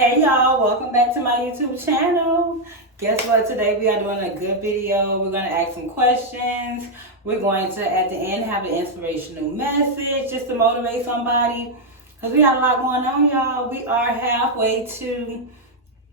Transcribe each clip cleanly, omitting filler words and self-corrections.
Hey y'all, welcome back to my YouTube channel. Guess what? Today we are doing a good video. We're going to ask some questions. We're going to, at the end, have an inspirational message just to motivate somebody. Because we got a lot going on, y'all. We are halfway to,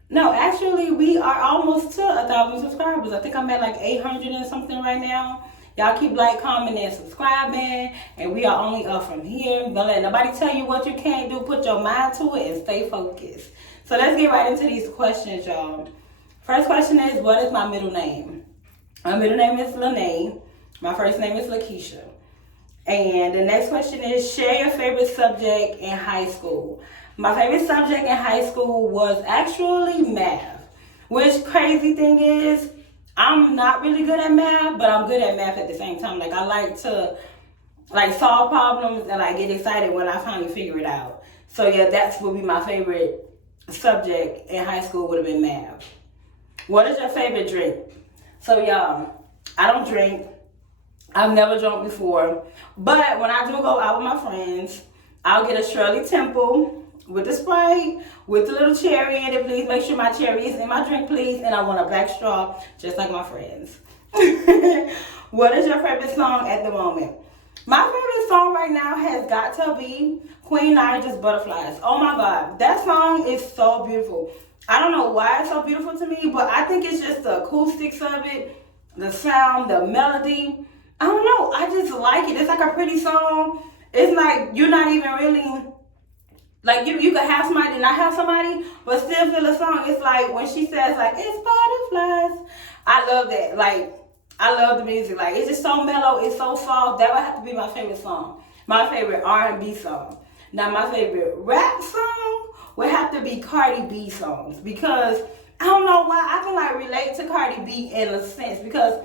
no, actually, we are almost to 1,000 subscribers. I think I'm at like 800 and something right now. Y'all keep like, commenting, and subscribing, and we are only up from here. Don't let nobody tell you what you can't do. Put your mind to it and stay focused. So let's get right into these questions, y'all. First question is, what is my middle name? My middle name is Lene. My first name is Lakeisha. And the next question is, share your favorite subject in high school. My favorite subject in high school was actually math. Which crazy thing is, I'm not really good at math, but I'm good at math at the same time. Like, I like to solve problems and get excited when I finally figure it out. So yeah, that's would be my favorite subject in high school, would have been math. What is your favorite drink? So y'all, I don't drink. I've never drunk before. But when I do go out with my friends, I'll get a Shirley Temple with the Sprite, with the little cherry in it. Please make sure my cherry is in my drink, please. And I want a black straw, just like my friends. What is your favorite song at the moment? My favorite song right now has got to be Queen Naijah's Butterflies. Oh my God, that song is so beautiful. I don't know why it's so beautiful to me, but I think it's just the acoustics of it, the sound, the melody. I don't know, I just like it. It's like a pretty song. It's like you're not even really, like you could have somebody and not have somebody, but still feel a song. It's like when she says it's butterflies. I love that. I love the music. It's just so mellow. It's so soft. That would have to be my favorite song. My favorite R&B song. Now, my favorite rap song would have to be Cardi B songs, because I don't know why I can relate to Cardi B in a sense, because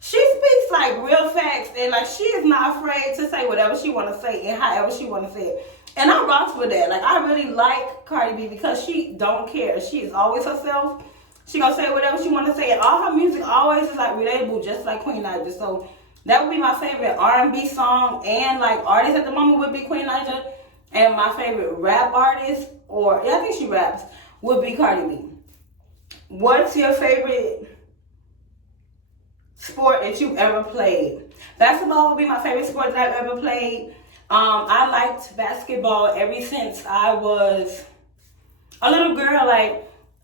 she speaks real facts, and she is not afraid to say whatever she want to say and however she want to say it. And I rocks with that. I really like Cardi B because she don't care. She is always herself. She gonna say whatever she want to say, and all her music always is relatable, just like Queen Naijah. So that would be my favorite R&B song, and artist at the moment would be Queen Naijah, and my favorite rap artist, I think she raps, would be Cardi B. What's your favorite sport that you've ever played? Basketball would be my favorite sport that I've ever played. I liked basketball ever since I was a little girl.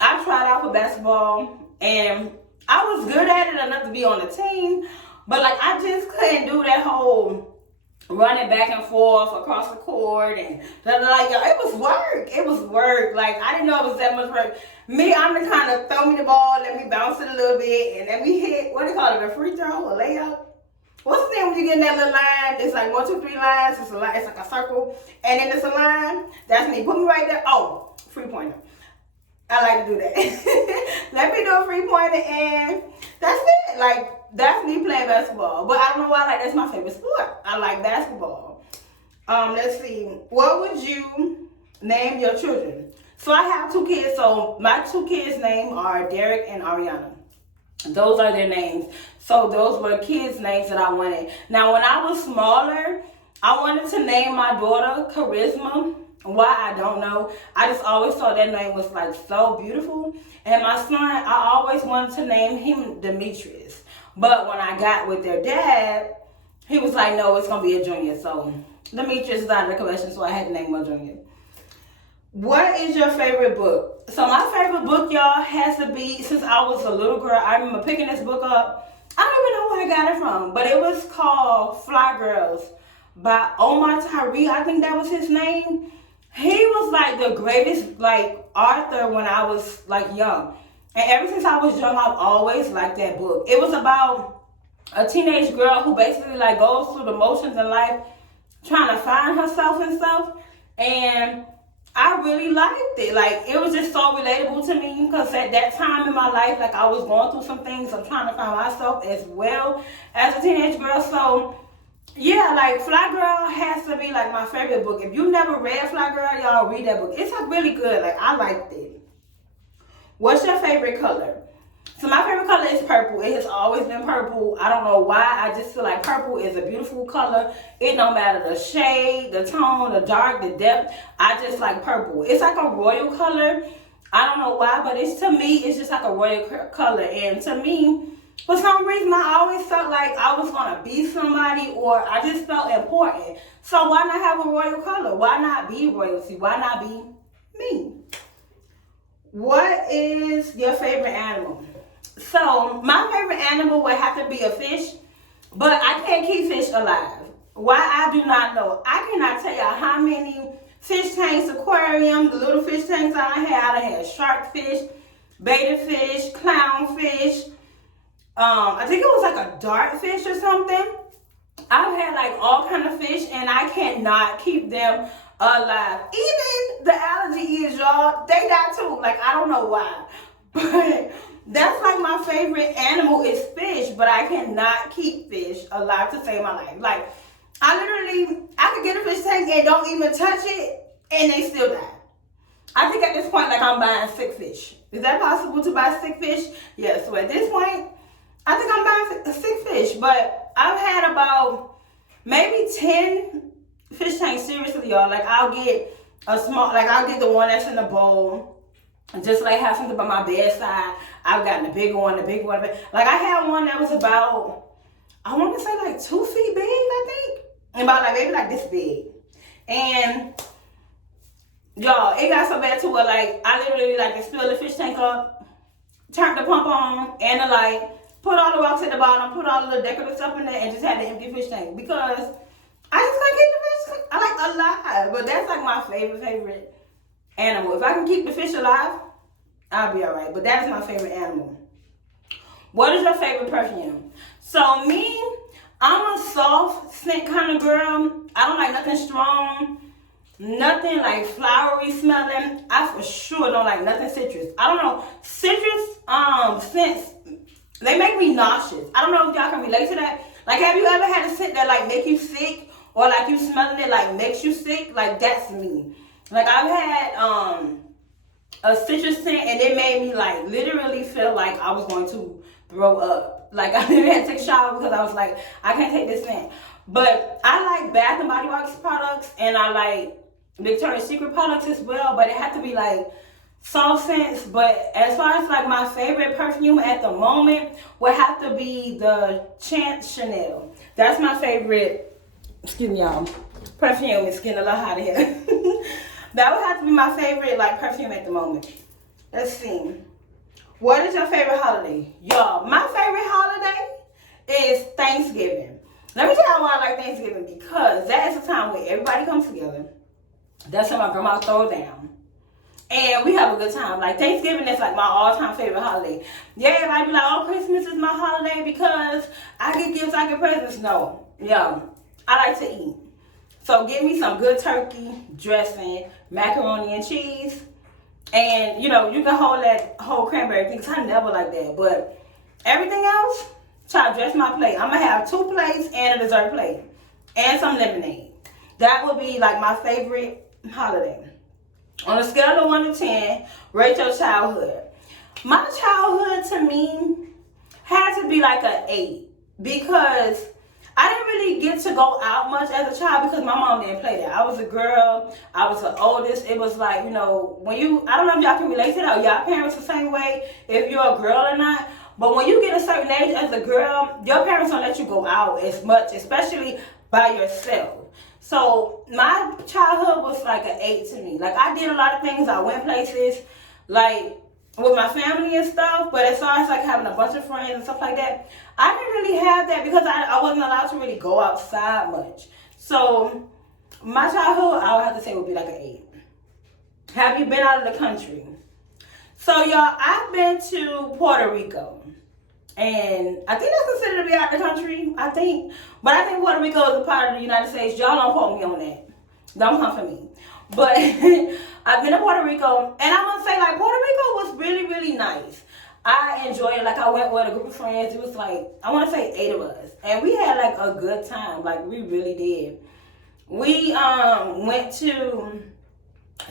I tried out for basketball, and I was good at it enough to be on the team, but I just couldn't do that whole running back and forth across the court and y'all, it was work. It was work. I didn't know it was that much work. Me, I'm the kind of throw me the ball, let me bounce it a little bit, and then we hit, what do you call it, a free throw, a layup? What's the name when you get in that little line? It's 1, 2, 3 lines. It's a line. It's like a circle, and then it's a line. That's me. Put me right there. Oh, free pointer. I like to do that. Let me do a free pointer, and that's it. That's me playing basketball. But I don't know why. That's my favorite sport. I like basketball. Let's see. What would you name your children? So I have 2 kids. So my 2 kids' names are Derek and Ariana. Those are their names. So those were kids' names that I wanted. Now, when I was smaller, I wanted to name my daughter Charisma. Why, I don't know. I just always thought that name was so beautiful. And my son, I always wanted to name him Demetrius. But when I got with their dad, he was like, no, it's going to be a junior. So Demetrius is out of the question, so I had to name him a junior. What is your favorite book? So my favorite book, y'all, has to be, since I was a little girl, I remember picking this book up. I don't even know where I got it from, but it was called Fly Girls by Omar Tyree. I think that was his name. He was the greatest author when I was young. And ever since I was young, I've always liked that book. It was about a teenage girl who basically goes through the motions in life, trying to find herself and stuff. And I really liked it. It was just so relatable to me, because at that time in my life, I was going through some things. I'm trying to find myself as well as a teenage girl. So yeah, Fly Girl has to be my favorite book. If you never read Fly Girl, y'all read that book. It's really good. I liked it. What's your favorite color? So my favorite color is purple. It has always been purple. I don't know why. I just feel like purple is a beautiful color. It don't matter the shade, the tone, the dark, the depth. I just like purple. It's a royal color. I don't know why, but it's, to me, it's just like a royal color. And to me, for some reason, I always felt like I was gonna be somebody, or I just felt important. So why not have a royal color? Why not be royalty? Why not be me? What is your favorite animal? So my favorite animal would have to be a fish, but I can't keep fish alive. Why, I do not know. I cannot tell y'all how many fish tanks, aquarium, the little fish tanks I had shark fish, betta fish, clownfish. I think it was like a dart fish or something. I've had like all kind of fish, and I cannot keep them alive. Even the alligators, y'all, they die too. Like, I don't know why, but that's like my favorite animal is fish. But I cannot keep fish alive to save my life. Like, I could get a fish tank and don't even touch it, and they still die. I think at this point, like, I'm buying sick fish. Is that possible to buy sick fish? Yeah, so at this point, I think I'm buying a sick fish. But I've had about maybe 10 fish tanks, seriously, y'all. Like, I'll get I'll get the one that's in the bowl, and just like have something by my bedside. I've gotten the big one. Like, I had one that was about, I want to say like 2 feet big, I think. And about like maybe like this big. And y'all, it got so bad to where like I literally like to fill the fish tank up, turn the pump on and the light, put all the rocks at the bottom, put all the decorative stuff in there, and just have the empty fish tank, because I just can't keep the fish alive. But that's like my favorite animal. If I can keep the fish alive, I'll be alright. But that is my favorite animal. What is your favorite perfume? So me, I'm a soft scent kind of girl. I don't like nothing strong, nothing like flowery smelling. I for sure don't like nothing citrus. I don't know. Citrus scents, they make me nauseous. I don't know if y'all can relate to that. Like, have you ever had a scent that like make you sick, or like you smelling it like makes you sick? Like, that's me. Like, I've had a citrus scent, and it made me like literally feel like I was going to throw up. Like, I didn't have to take a shower because I was like, I can't take this scent. But I like Bath and Body Works products, and I like Victoria's Secret products as well, but it had to be like soft scents. But as far as like my favorite perfume at the moment would have to be the Chance Chanel. That's my favorite, excuse me y'all, perfume. It's getting a little hot here. That would have to be my favorite like perfume at the moment. Let's see. What is your favorite holiday? Y'all, my favorite holiday is Thanksgiving. Let me tell y'all why I like Thanksgiving, because that is a time where everybody comes together. That's when my grandma throws down. And we have a good time. Like, Thanksgiving is like my all-time favorite holiday. Yeah, everybody be like, oh, Christmas is my holiday because I get gifts, I get presents. No. Yeah, I like to eat. So get me some good turkey, dressing, macaroni and cheese. And, you know, you can hold that whole cranberry thing, because I never like that. But everything else, try to dress my plate. I'm going to have 2 plates and a dessert plate. And some lemonade. That would be like my favorite holiday. On a scale of 1 to 10, rate your childhood. My childhood, to me, had to be like an 8. Because I didn't really get to go out much as a child, because my mom didn't play that. I was a girl. I was the oldest. It was like, you know, when you, I don't know if y'all can relate to that, or y'all parents the same way, if you're a girl or not. But when you get a certain age as a girl, your parents don't let you go out as much, especially by yourself. So my childhood was like an 8 to me. Like, I did a lot of things. I went places, like, with my family and stuff. But as far as like having a bunch of friends and stuff like that, I didn't really have that, because I wasn't allowed to really go outside much. So my childhood, I would have to say, would be like an 8. Have you been out of the country? So y'all, I've been to Puerto Rico. And I think that's considered to be out of the country, I think. But I think Puerto Rico is a part of the United States. Y'all don't quote me on that. Don't come for me. But I've been to Puerto Rico. And I'm going to say, like, Puerto Rico was really, really nice. I enjoyed it. Like, I went with a group of friends. It was like, I want to say 8 of us. And we had, like, a good time. Like, we really did. We went to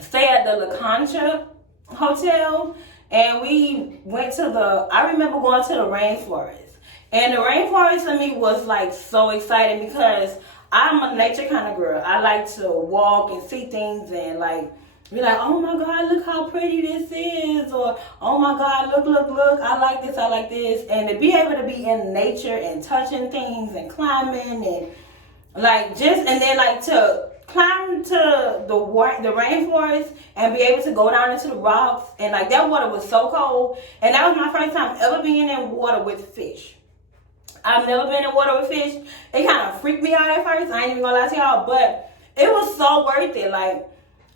stay at the La Concha Hotel. And we went to I remember going to the rainforest. And the rainforest to me was like so exciting, because I'm a nature kind of girl. I like to walk and see things and like Be like, oh my God, look how pretty this is, or oh my God, look, I like this, and to be able to be in nature and touching things and climbing and like just and then like to climb to the rainforest and be able to go down into the rocks and like that water was so cold and that was my first time ever being in water with fish. I've never been in water with fish. It kind of freaked me out at first. I ain't even gonna lie to y'all, but it was so worth it. Like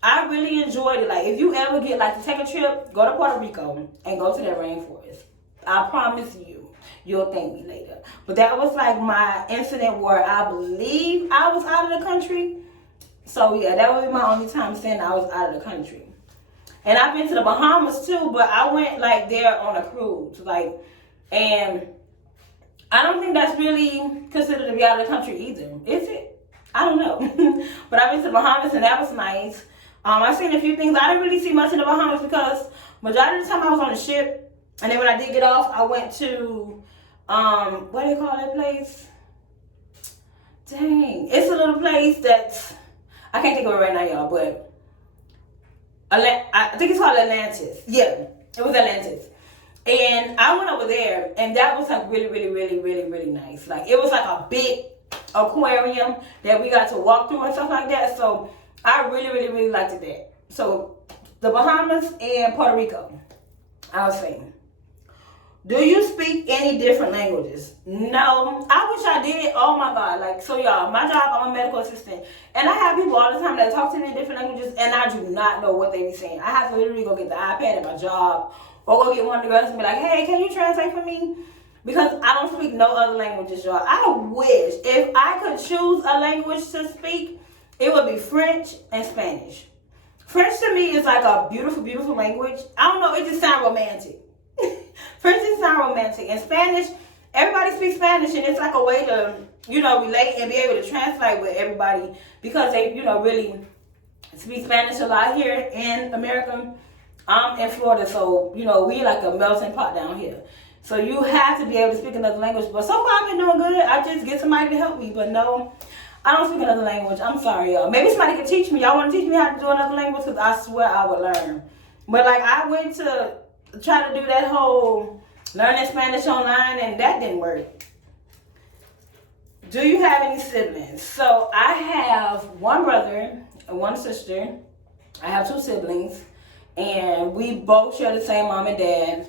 I really enjoyed it. Like if you ever get like to take a trip, go to Puerto Rico and go to that rainforest. I promise you, you'll thank me later. But that was like my incident where I believe I was out of the country. So yeah, that would be my only time saying I was out of the country. And I've been to the Bahamas too, but I went like there on a cruise, like, and I don't think that's really considered to be out of the country either. Is it? I don't know. But I've been to the Bahamas and that was nice. I've seen a few things. I didn't really see much in the Bahamas because majority of the time I was on the ship, and then when I did get off, I went to what do they call that place? Dang, it's a little place that's I can't think of it right now, y'all, but I think it's called Atlantis. Yeah, it was Atlantis. And I went over there, and that was like really nice. Like it was like a big aquarium that we got to walk through and stuff like that. So I really liked it there. So the Bahamas and Puerto Rico, I was saying. Do you speak any different languages? No. I wish I did. Oh my God. Like, so y'all, my job, I'm a medical assistant. And I have people all the time that talk to me in different languages and I do not know what they be saying. I have to literally go get the iPad at my job or go get one of the girls and be like, hey, can you translate for me? Because I don't speak no other languages, y'all. I wish if I could choose a language to speak, it would be French and Spanish. French to me is like a beautiful language. I don't know, it just sounds romantic. French just sound romantic. And Spanish, everybody speaks Spanish and it's like a way to, relate and be able to translate with everybody because they, really speak Spanish a lot here in America. I'm in Florida, so, we like a melting pot down here. So you have to be able to speak another language. But so far I've been doing good. I just get somebody to help me. But no, I don't speak another language. I'm sorry, y'all. Maybe somebody can teach me. Y'all want to teach me how to do another language? Because I swear I would learn. But like I went to try to do that whole learning Spanish online and that didn't work. Do you have any siblings? So I have one brother and one sister. I have two siblings and we both share the same mom and dad.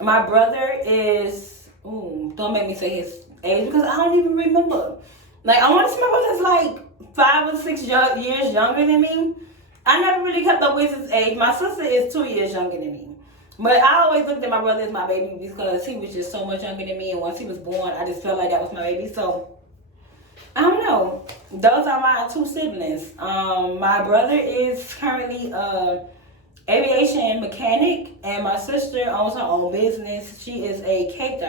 My brother is, don't make me say his age because I don't even remember. Like I want to say my brother's like 5 or 6 years younger than me. I never really kept up with his age. My sister is 2 years younger than me. But I always looked at my brother as my baby because he was just so much younger than me. And once he was born, I just felt like that was my baby. So, I don't know. Those are my two siblings. My brother is currently a aviation mechanic. And my sister owns her own business. She is a cake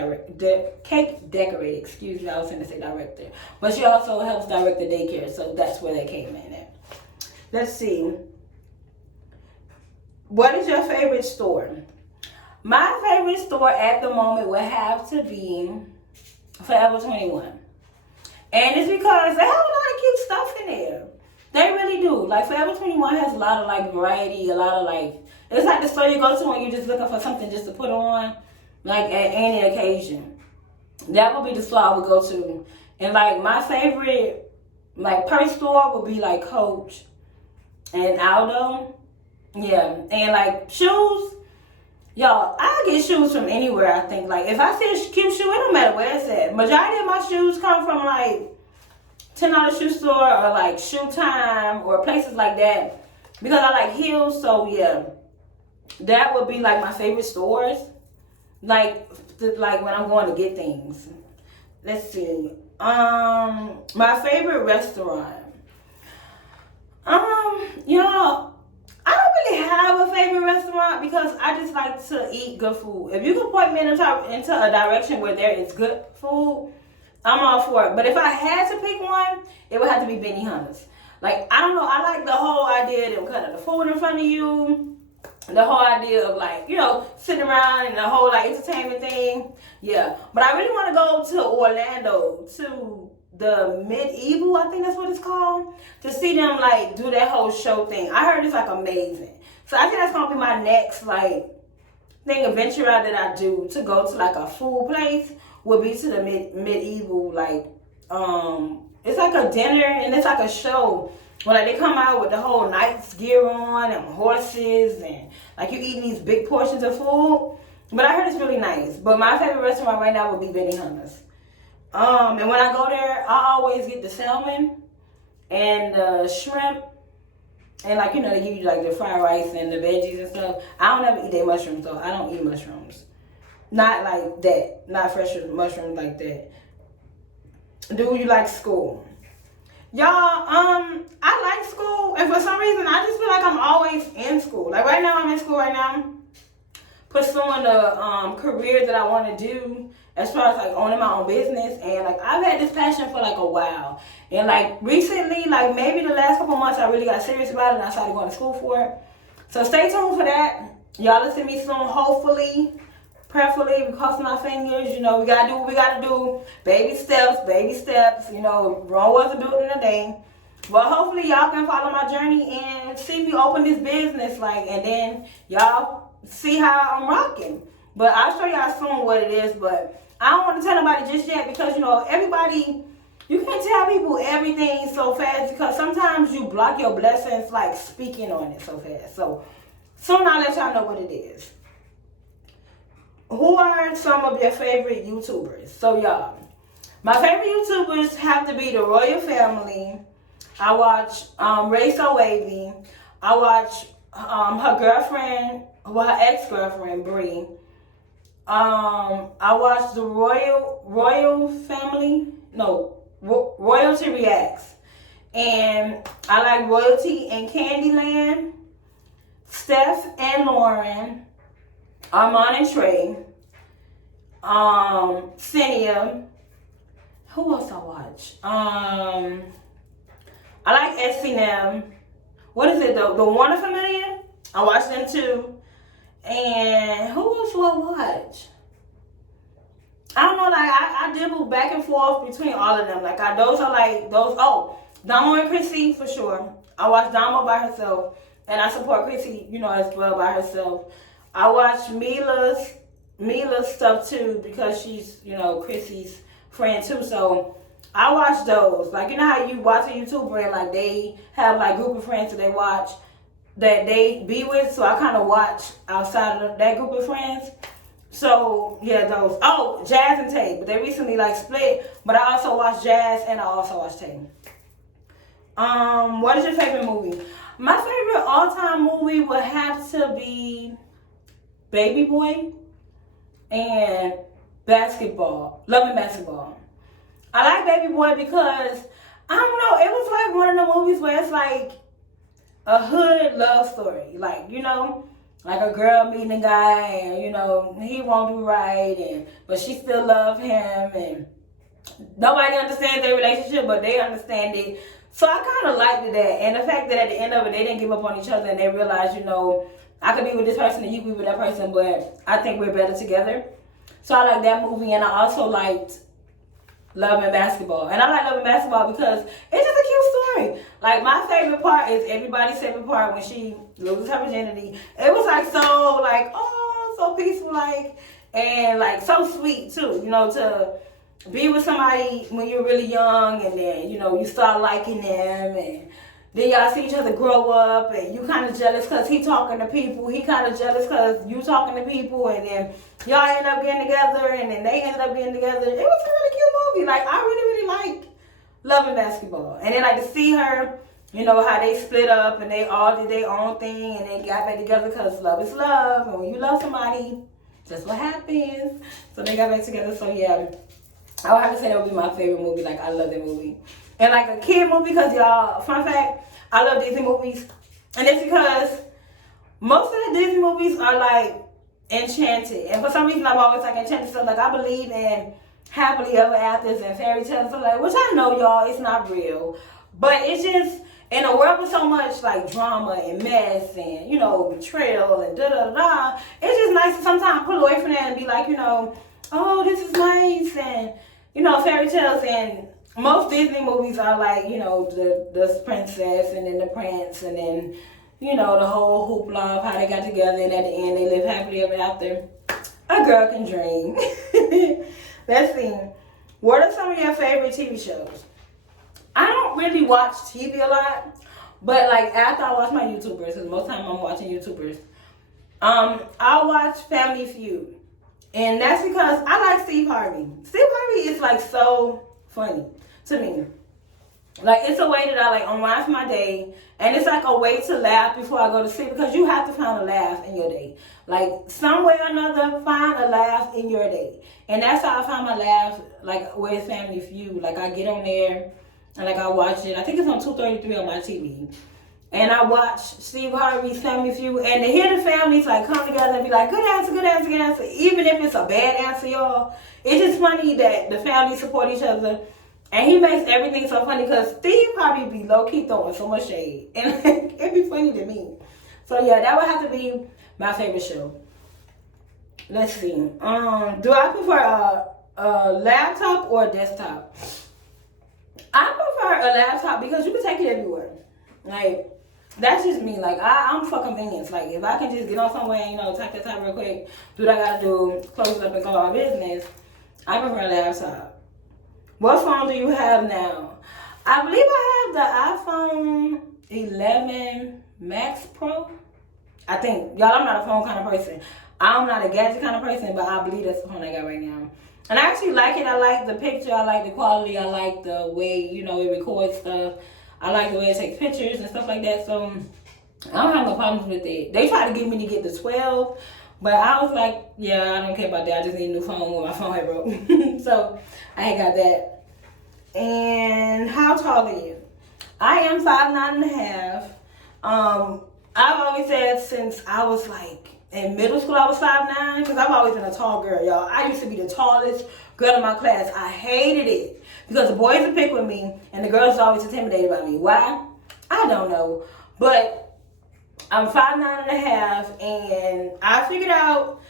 decorator. Excuse me, I was going to say director. But she also helps direct the daycare. So, that's where they came in at. Let's see. What is your favorite store? My favorite store at the moment would have to be Forever 21. And it's because they have a lot of cute stuff in there. They really do. Like Forever 21 has a lot of like variety, a lot of like, it's like the store you go to when you're just looking for something just to put on, like at any occasion. That would be the store I would go to. And like my favorite like purse store would be like Coach and Aldo. Yeah, and like shoes, y'all, I get shoes from anywhere. I think like if I see a cute shoe, it don't matter where it's at. Majority of my shoes come from like $10 shoe store or like Shoe Time or places like that because I like heels. So yeah, that would be like my favorite stores. Like when I'm going to get things. Let's see. My favorite restaurant. Y'all. I don't really have a favorite restaurant because I just like to eat good food. If you can point me into a direction where there is good food, I'm all for it. But if I had to pick one, it would have to be Benihana's. Like, I don't know, I like the whole idea of them cutting the food in front of you. The whole idea of like, sitting around and the whole like entertainment thing. Yeah. But I really want to go to Orlando to the Medieval, I think that's what it's called, to see them like do that whole show thing. I heard it's like amazing. So I think that's gonna be my next like thing, adventure out that I do, to go to like a food place, would be to the Medieval, like it's like a dinner and it's like a show where like they come out with the whole knight's gear on and horses and like you eating these big portions of food. But I heard it's really nice. But my favorite restaurant right now would be Benihana's. And when I go there, I always get the salmon and the shrimp. And like, you know, they give you like the fried rice and the veggies and stuff. I don't ever eat their mushrooms though. I don't eat mushrooms. Not like that. Not fresh mushrooms like that. Do you like school? Y'all, I like school. And for some reason, I just feel like I'm always in school. Like right now, I'm in school right now, pursuing the career that I want to do as far as like owning my own business. And like I've had this passion for like a while, and like recently, like maybe the last couple months, I really got serious about it and I started going to school for it. So stay tuned for that. Y'all will see me soon, hopefully, prayerfully. We cross my fingers. You know, we gotta do what we gotta do. Baby steps. You know, Rome wasn't built in a day. Well, hopefully y'all can follow my journey and see me open this business, like, and then y'all see how I'm rocking. But I'll show y'all soon what it is. But I don't want to tell nobody just yet, because you know everybody, you can't tell people everything so fast, because sometimes you block your blessings like speaking on it so fast. So soon I'll let y'all know what it is. Who are some of your favorite YouTubers? So y'all, my favorite YouTubers have to be the Royal Family. I watch Ray So Wavy. I watch her girlfriend, well, her ex-girlfriend, Bree. I watch the Royal Family. No, Royalty Reacts. And I like Royalty and Candyland. Steph and Lauren. Armand and Trey. Cinia. Who else I watch? I like SCNM. What is it though? The Warner Family? I watch them too. And who else do I watch? I don't know, like I dibble back and forth between all of them. Like those are like those. Oh, Damo and Chrissy for sure. I watch Damo by herself, and I support Chrissy, you know, as well by herself. I watch Mila's stuff too, because she's, you know, Chrissy's friend too. So I watch those. Like, you know how you watch a YouTuber and like they have like group of friends that they watch, that they be with. So I kind of watch outside of that group of friends. So yeah, those. Oh, Jazz and Tay, but they recently like split. But I also watch Jazz and I also watch Tay. What is your favorite movie? My favorite all-time movie would have to be Baby Boy and Basketball. Loving Basketball. I like Baby Boy because, I don't know, it was like one of the movies where it's like a hood love story. Like, you know, like a girl meeting a guy and, you know, he won't do right, but she still love him, and nobody understands their relationship, but they understand it. So I kind of liked that. And the fact that at the end of it, they didn't give up on each other and they realized, you know, I could be with this person and you could be with that person, but I think we're better together. So I like that movie, and I also liked Loving Basketball. And I like Loving Basketball because it's just a cute story. Like, my favorite part is everybody's favorite part when she loses her virginity. It was like so, like, oh, so peaceful, like, and like so sweet too, you know, to be with somebody when you're really young, and then, you know, you start liking them, and then y'all see each other grow up, and you kind of jealous because he talking to people. He kind of jealous because you talking to people, and then y'all end up getting together, and then they ended up getting together. It was a really cute movie. Like, I really like Loving Basketball. And then, like, to see her, you know, how they split up, and they all did their own thing, and they got back together because love is love. And when you love somebody, that's what happens. So they got back together. So, yeah, I would have to say that would be my favorite movie. Like, I love that movie. And like a kid movie, because y'all, fun fact, I love Disney movies. And it's because most of the Disney movies are like enchanted. And for some reason, I'm always like enchanted stuff. Like, I believe in happily ever afters and fairy tales. So like, which I know, y'all, it's not real. But it's just, in a world with so much like drama and mess and, you know, betrayal and da-da-da-da, it's just nice to sometimes pull away from that and be like, you know, oh, this is nice. And, you know, fairy tales and most Disney movies are like, you know, the princess and then the prince and then, you know, the whole hoopla of how they got together and at the end they live happily ever after. A girl can dream. Let's see. What are some of your favorite TV shows? I don't really watch TV a lot, but like after I watch my YouTubers, because most of the time I'm watching YouTubers, I'll watch Family Feud. And that's because I like Steve Harvey. Steve Harvey is like so funny to me. Like, it's a way that I like unwind my day, and it's like a way to laugh before I go to sleep, because you have to find a laugh in your day. Like, some way or another, find a laugh in your day. And that's how I find my laugh, like with Family Feud. Like, I get on there and like I watch it. I think it's on 233 on my TV. And I watch Steve Harvey's Family Feud, and to hear the families like come together and be like, good answer, good answer, good answer. Even if it's a bad answer, y'all, it's just funny that the families support each other. And he makes everything so funny, because Steve probably be low-key throwing so much shade. And it'd be funny to me. So yeah, that would have to be my favorite show. Let's see. Do I prefer a laptop or a desktop? I prefer a laptop because you can take it everywhere. Like, that's just me. Like, I'm for convenience. Like, if I can just get on somewhere and, you know, type that real quick, do what I gotta do, close it up and go on my business, I prefer a laptop. What phone do you have now? I believe I have the iPhone 11 Max Pro. I think. Y'all, I'm not a phone kind of person. I'm not a gadget kind of person, but I believe that's the phone I got right now. And I actually like it. I like the picture. I like the quality. I like the way, you know, it records stuff. I like the way it takes pictures and stuff like that. So I don't have no problems with it. They tried to get me to get the 12, but I was like, yeah, I don't care about that. I just need a new phone when my phone had broke. So I ain't got that. And how tall are you? I am 5'9.5". I've always said since I was like in middle school I was 5'9", because I've always been a tall girl, y'all. I used to be the tallest girl in my class. I hated it because the boys would pick with me and the girls were always intimidated by me. Why? I don't know. But I'm 5'9.5", and I figured out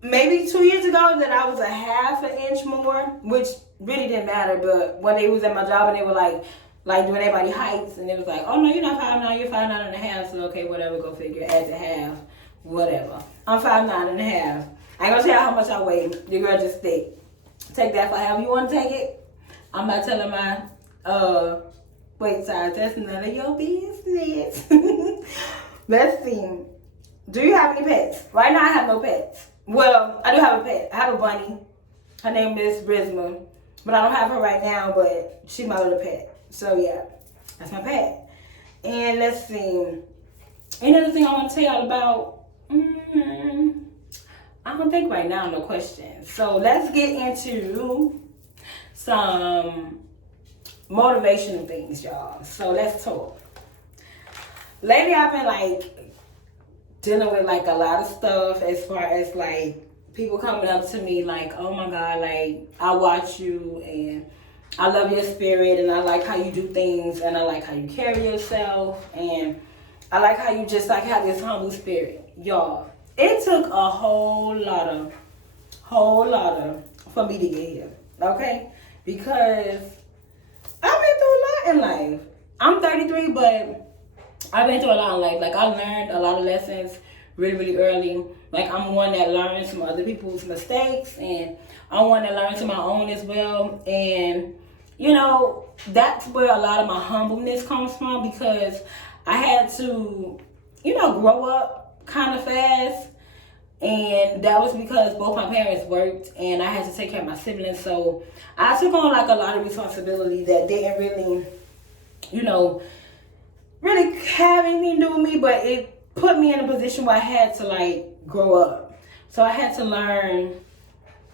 maybe 2 years ago that I was a half an inch more, which really didn't matter. But when they was at my job and they were like doing everybody heights, and it was like, oh no, you're not 5'9", you're 5'9.5". So okay, whatever, go figure. Add the half, whatever. I'm 5'9.5". I ain't gonna tell you how much I weigh. The girl just thick. Take that for however you want to take it. I'm not telling my weight size. That's none of your business. Let's see. Do you have any pets? Right now I have no pets. Well, I do have a pet. I have a bunny. Her name is Brisma. But I don't have her right now, but she's my little pet. So yeah, that's my pet. And let's see. Another thing I want to tell y'all about, I don't think right now no questions. So let's get into some motivational things, y'all. So let's talk. Lately I've been like dealing with like a lot of stuff as far as like people coming up to me like, oh my God, like I watch you and I love your spirit and I like how you do things and I like how you carry yourself and I like how you just like have this humble spirit. Y'all, it took a whole lot of for me to get here, okay? Because I've been through a lot in life. I'm 33, but I've been through a lot in life. Like I learned a lot of lessons really, really early. Like I'm one that learns from other people's mistakes and I'm one that learns from my own as well. And you know, that's where a lot of my humbleness comes from because I had to, you know, grow up kind of fast. And that was because both my parents worked and I had to take care of my siblings. So I took on like a lot of responsibility that didn't really, you know, really have anything to do with me, but it put me in a position where I had to like grow up. So I had to learn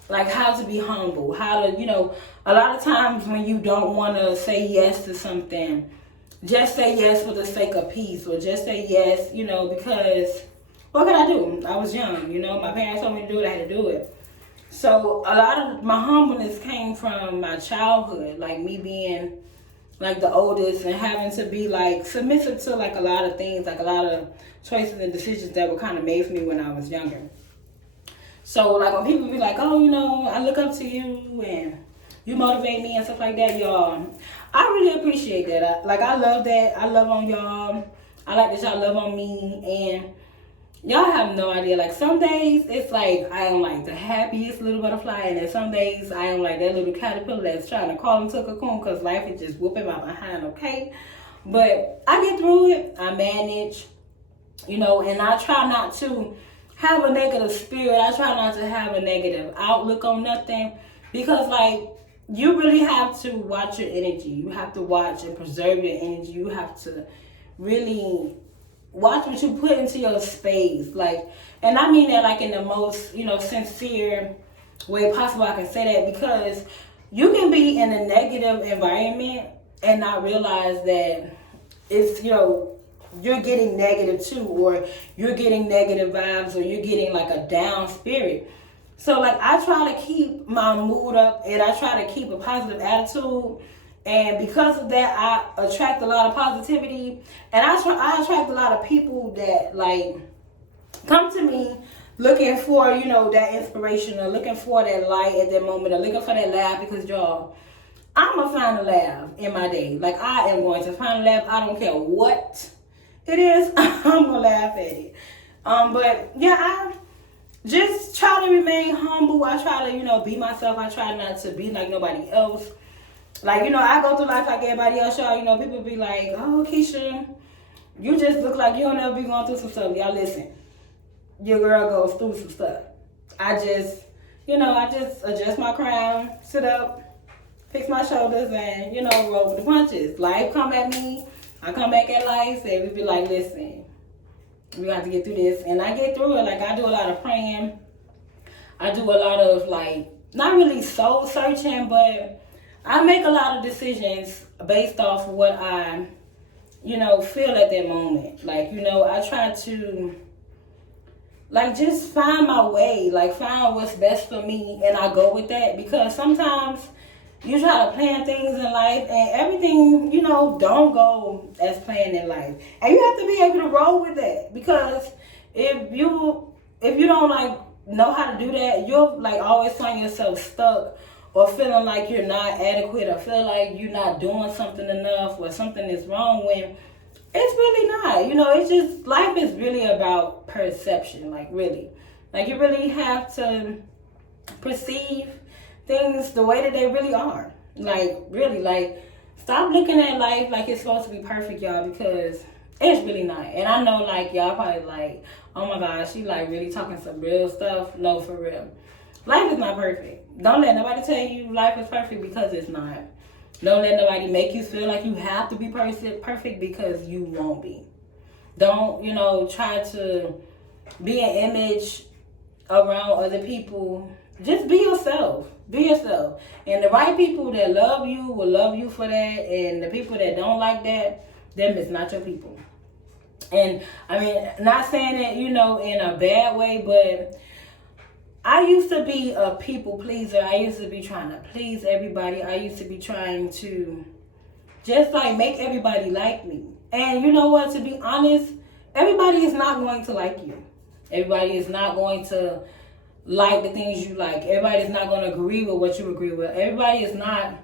like how to be humble, how to, you know, a lot of times when you don't want to say yes to something, just say yes for the sake of peace, or just say yes, you know, because what could I do? I was young, you know, my parents told me to do it, I had to do it. So a lot of my humbleness came from my childhood, like me being like the oldest and having to be like submissive to like a lot of things, like a lot of choices and decisions that were kind of made for me when I was younger. So like when people be like, oh, you know, I look up to you and you motivate me and stuff like that, y'all. I really appreciate that. I love that. I love on y'all. I like that y'all love on me, and y'all have no idea. Like, some days it's like I am like the happiest little butterfly, and then some days I am like that little caterpillar that's trying to crawl into a cocoon because life is just whooping my behind. Okay, but I get through it. I manage, and I try not to have a negative spirit. I try not to have a negative outlook on nothing, because like, you really have to watch your energy. You have to watch and preserve your energy. You have to really watch what you put into your space. Like, and I mean that like in the most, sincere way possible I can say that, because you can be in a negative environment and not realize that it's, you're getting negative too, or you're getting negative vibes, or you're getting like a down spirit. So like, I try to keep my mood up, and I try to keep a positive attitude, and because of that, I attract a lot of positivity, and I attract a lot of people that like come to me looking for, that inspiration, or looking for that light at that moment, or looking for that laugh, because y'all, I'm gonna find a laugh in my day. Like, I am going to find a laugh. I don't care what it is. I'm gonna laugh at it. But yeah, I just try to remain humble. I try to, be myself. I try not to be like nobody else. Like, I go through life like everybody else, y'all. People be like, oh, Keisha, you just look like you don't ever be going through some stuff. Y'all, listen. Your girl goes through some stuff. I just adjust my crown, sit up, fix my shoulders, and, roll with the punches. Life come at me. I come back at life, and we be like, listen, we have to get through this. And I get through it. Like, I do a lot of praying. I do a lot of, like, not really soul searching, but I make a lot of decisions based off what I, feel at that moment. Like, I try to, like, just find my way. Like, find what's best for me, and I go with that. Because sometimes you try to plan things in life, and everything, don't go as planned in life. And you have to be able to roll with that, because if you don't like know how to do that, you'll like always find yourself stuck, or feeling like you're not adequate, or feel like you're not doing something enough, or something is wrong, when it's really not. It's just, life is really about perception. Like, really, like, you really have to perceive things the way that they really are. Like, really, like, stop looking at life like it's supposed to be perfect, y'all, because it's really not. And I know, like, y'all probably like, oh my gosh, she like really talking some real stuff. No, for real. Life is not perfect. Don't let nobody tell you life is perfect, because it's not. Don't let nobody make you feel like you have to be perfect, because you won't be. Don't, try to be an image around other people. Just be yourself. Be yourself. And the right people that love you will love you for that. And the people that don't like that, them is not your people. And I mean, not saying it, in a bad way, but I used to be a people pleaser. I used to be trying to please everybody. I used to be trying to just like make everybody like me. And you know what? To be honest, everybody is not going to like you. Everybody is not going to like the things you like. Everybody is not going to agree with what you agree with. Everybody is not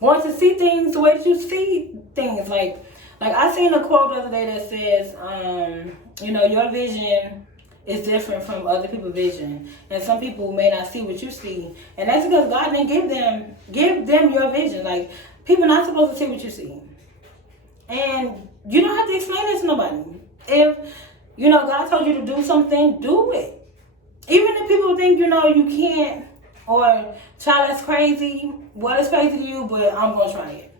going to see things the way that you see things. Like I seen a quote the other day that says, your vision is different from other people's vision, and some people may not see what you see, and that's because God didn't give them your vision. Like, people not supposed to see what you see, and you don't have to explain it to nobody. If God told you to do something, do it. Even if people think you can't, or child, that's crazy. Well, it's crazy to you, but I'm gonna try it.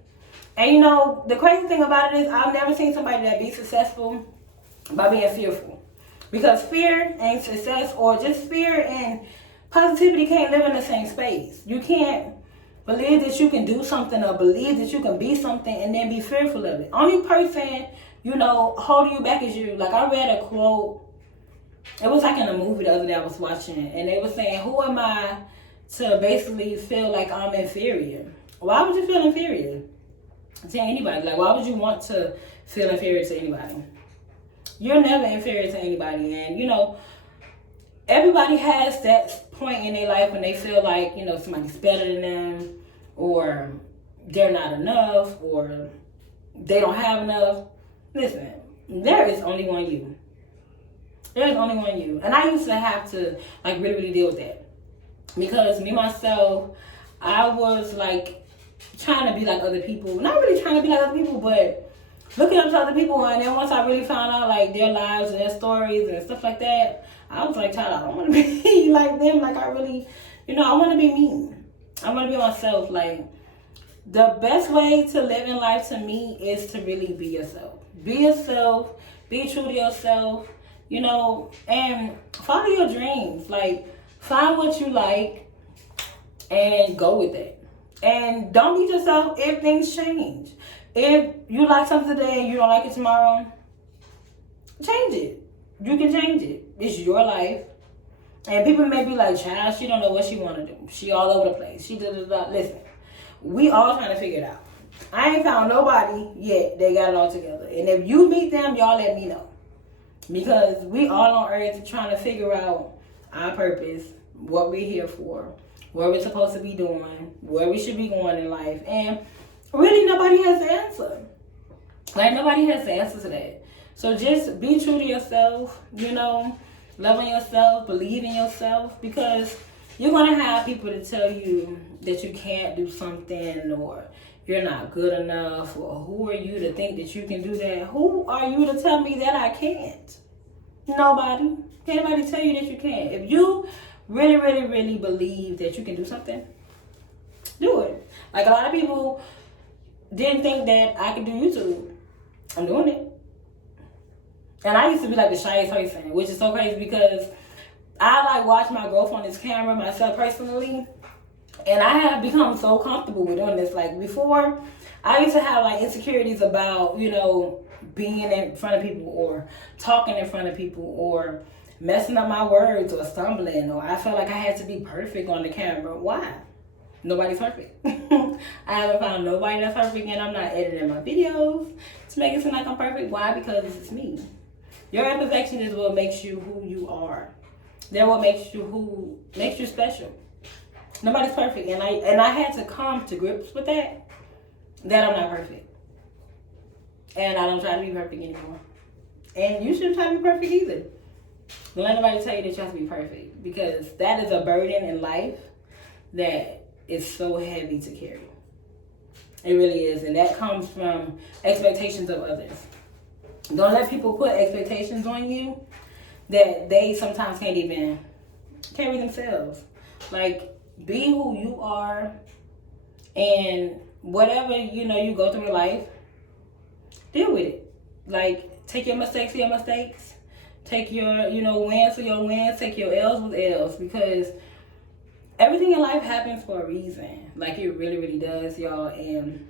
And the crazy thing about it is, I've never seen somebody that be successful by being fearful. Because fear and success, or just fear and positivity, can't live in the same space. You can't believe that you can do something, or believe that you can be something, and then be fearful of it. Only person, holding you back is you. Like, I read a quote. It was like in a movie the other day I was watching, and they were saying, who am I to basically feel like I'm inferior? Why would you feel inferior to anybody? Like, why would you want to feel inferior to anybody? You're never inferior to anybody. And, everybody has that point in their life when they feel like, you know, somebody's better than them, or they're not enough, or they don't have enough. Listen, there is only one you. There's only one you. And I used to have to like really deal with that. Because me myself, I was like trying to be like other people. Not really trying to be like other people, but looking up to other people. And then once I really found out like their lives and their stories and stuff like that, I was like, child, I don't want to be like them. Like I really, you know, I want to be me. I want to be myself. Like the best way to live in life to me is to really be yourself. Be yourself. Be true to yourself. You know, and follow your dreams. Like find what you like and go with it. And don't beat yourself if things change. If you like something today and you don't like it tomorrow, change it. You can change it. It's your life. And people may be like, child, she don't know what she want to do. She all over the place. She da. Listen, we all trying to figure it out. I ain't found nobody yet that got it all together. And if you meet them, y'all let me know. Because we all on earth trying to figure out our purpose, what we're here for, what we're supposed to be doing, where we should be going in life. And really nobody has the answer. Like nobody has the answer to that. So just be true to yourself, you know, love on yourself, believe in yourself, because you're going to have people to tell you that you can't do something, or you're not good enough, or who are you to think that you can do that? Who are you to tell me that I can't? Nobody. Can't nobody tell you that you can't. If you really believe that you can do something, do it. Like a lot of people didn't think that I could do YouTube. I'm doing it. And I used to be like the shyest person, which is so crazy because I like watch my growth on this camera myself personally. And I have become so comfortable with doing this. Like before, I used to have like insecurities about, you know, being in front of people or talking in front of people or messing up my words or stumbling, or I felt like I had to be perfect on the camera. Why? Nobody's perfect. I haven't found nobody that's perfect, and I'm not editing my videos to make it seem like I'm perfect. Why? Because this is me. Your imperfection is what makes you who you are. They're what makes you special. Nobody's perfect, and I had to come to grips with that I'm not perfect, and I don't try to be perfect anymore. And you shouldn't try to be perfect either. Don't let nobody tell you that you have to be perfect, because that is a burden in life that is so heavy to carry. It really is, and that comes from expectations of others. Don't let people put expectations on you that they sometimes can't even carry themselves. Like, be who you are, and whatever, you know, you go through in life, deal with it. Like, take your mistakes for your mistakes. Take your, you know, wins for your wins. Take your L's with L's, because everything in life happens for a reason. Like, it really does, y'all. And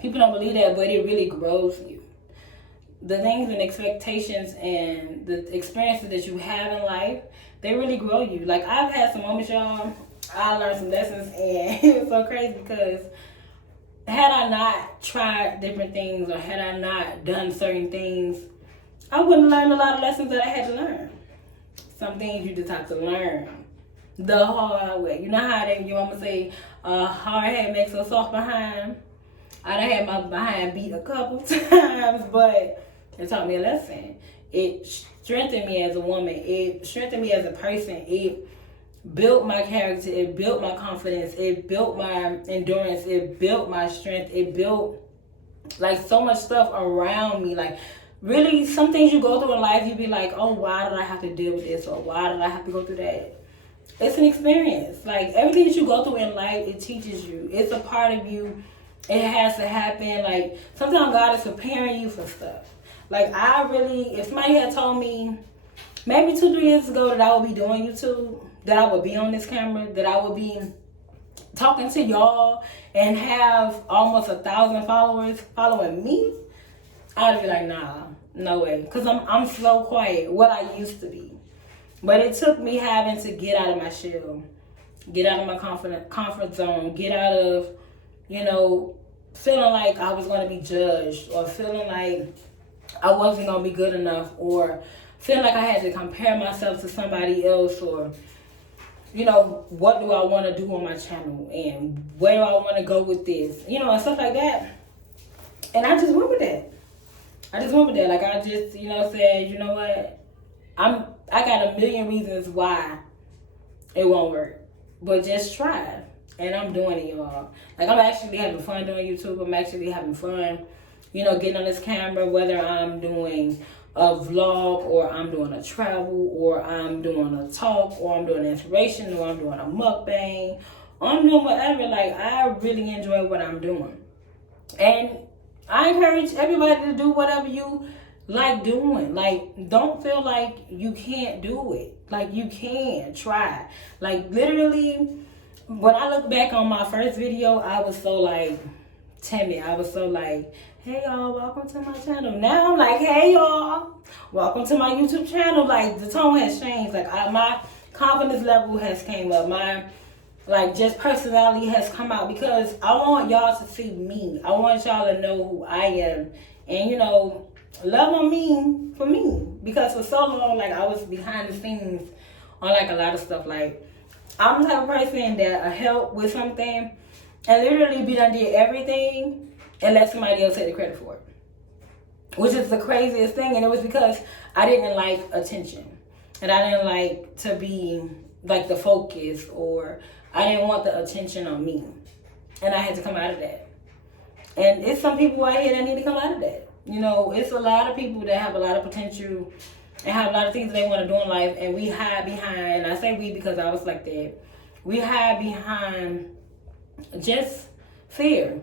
people don't believe that, but it really grows you. The things and expectations and the experiences that you have in life, they really grow you. Like, I've had some moments, y'all, I learned some lessons, and it was so crazy because had I not tried different things, or had I not done certain things, I wouldn't learn a lot of lessons that I had to learn. Some things you just have to learn the hard way. You know how your mama say, hard head makes a soft behind? I done had my behind beat a couple times, but it taught me a lesson. It strengthened me as a woman. It strengthened me as a person. It built my character. It built my confidence. It built my endurance. It built my strength. It built like so much stuff around me. Like, really, some things you go through in life, you be like, oh, why did I have to deal with this? Or why did I have to go through that? It's an experience. Like, everything that you go through in life, it teaches you. It's a part of you. It has to happen. Like, sometimes God is preparing you for stuff. Like, if somebody had told me maybe 2-3 years ago that I would be doing YouTube, that I would be on this camera, that I would be talking to y'all and have almost 1,000 followers following me, I'd be like, nah, no way. Because I'm so quiet, what I used to be. But it took me having to get out of my shell, get out of my comfort zone, get out of, you know, feeling like I was going to be judged, or feeling like I wasn't going to be good enough, or feeling like I had to compare myself to somebody else, or you know, what do I want to do on my channel and where do I want to go with this, you know, and stuff like that. And I just went with that. Like, I just, you know, said, you know what, I got a million reasons why it won't work, but just try. And I'm doing it, y'all. Like, I'm actually having fun doing YouTube. I'm actually having fun, you know, getting on this camera, whether I'm doing a vlog or I'm doing a travel or I'm doing a talk or I'm doing inspiration or I'm doing a mukbang or I'm doing whatever. Like, I really enjoy what I'm doing. And I encourage everybody to do whatever you like doing. Like, don't feel like you can't do it. Like, you can try. Like, literally, when I look back on my first video, I was so like timid. I was so like, hey y'all, welcome to my channel. Now I'm like, hey y'all, welcome to my YouTube channel. Like, the tone has changed. Like, my confidence level has came up. My, like, just personality has come out because I want y'all to see me. I want y'all to know who I am. And, you know, love on me for me. Because for so long, like, I was behind the scenes on, like, a lot of stuff. Like, I'm the type of person that help with something and literally be done did everything and let somebody else take the credit for it. Which is the craziest thing. And it was because I didn't like attention. And I didn't like to be, like, the focus, or I didn't want the attention on me. And I had to come out of that. And it's some people out here that need to come out of that. You know, it's a lot of people that have a lot of potential and have a lot of things that they want to do in life, and we hide behind, I say we because I was like that, we hide behind just fear.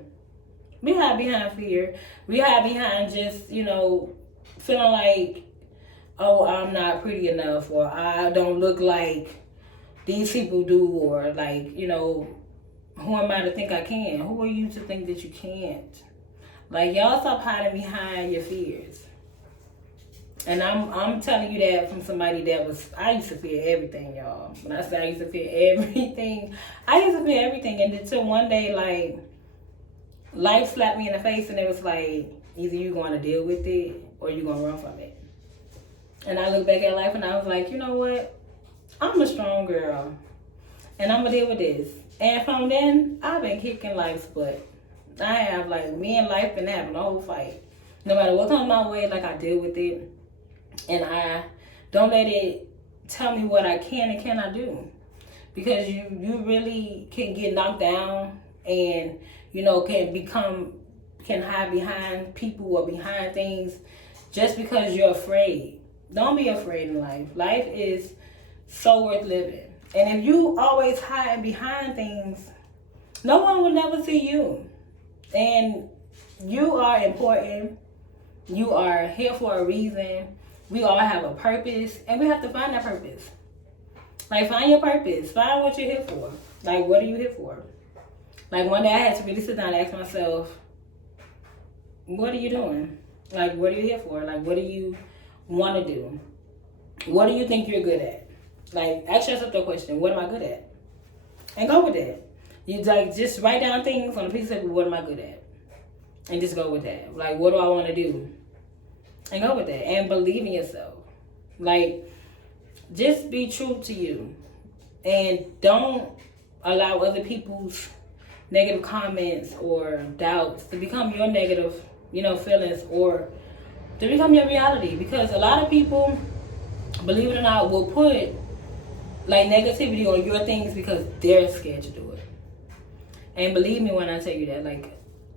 We hide behind fear. We hide behind just, you know, feeling like, oh, I'm not pretty enough, or I don't look like these people do, or like, you know, who am I to think I can? Who are you to think that you can't? Like, y'all stop hiding behind your fears. And I'm telling you that from somebody that was, I used to fear everything, y'all. When I say I used to fear everything, I used to fear everything. And until one day, like, life slapped me in the face and it was like, either you going to deal with it or you going to run from it. And I look back at life and I was like, you know what? I'm a strong girl. And I'm going to deal with this. And from then, I've been kicking life's butt. I have, like, me and life been having a whole fight. No matter what comes my way, like, I deal with it. And I don't let it tell me what I can and cannot do. Because you really can get knocked down and, you know, can hide behind people or behind things just because you're afraid. Don't be afraid in life. Life is so worth living. And if you always hide behind things, no one will never see you. And you are important. You are here for a reason. We all have a purpose, and we have to find that purpose. Like, find your purpose. Find what you're here for. Like, what are you here for? Like, one day I had to really sit down and ask myself, what are you doing? Like, what are you here for? Like, what do you want to do? What do you think you're good at? Like, ask yourself the question, what am I good at? And go with that. You, like, just write down things on a piece of paper, what am I good at? And just go with that. Like, what do I want to do? And go with that. And believe in yourself. Like, just be true to you. And don't allow other people's negative comments or doubts to become your negative, you know, feelings, or to become your reality. Because a lot of people, believe it or not, will put, like, negativity on your things because they're scared to do it. And believe me when I tell you that, like,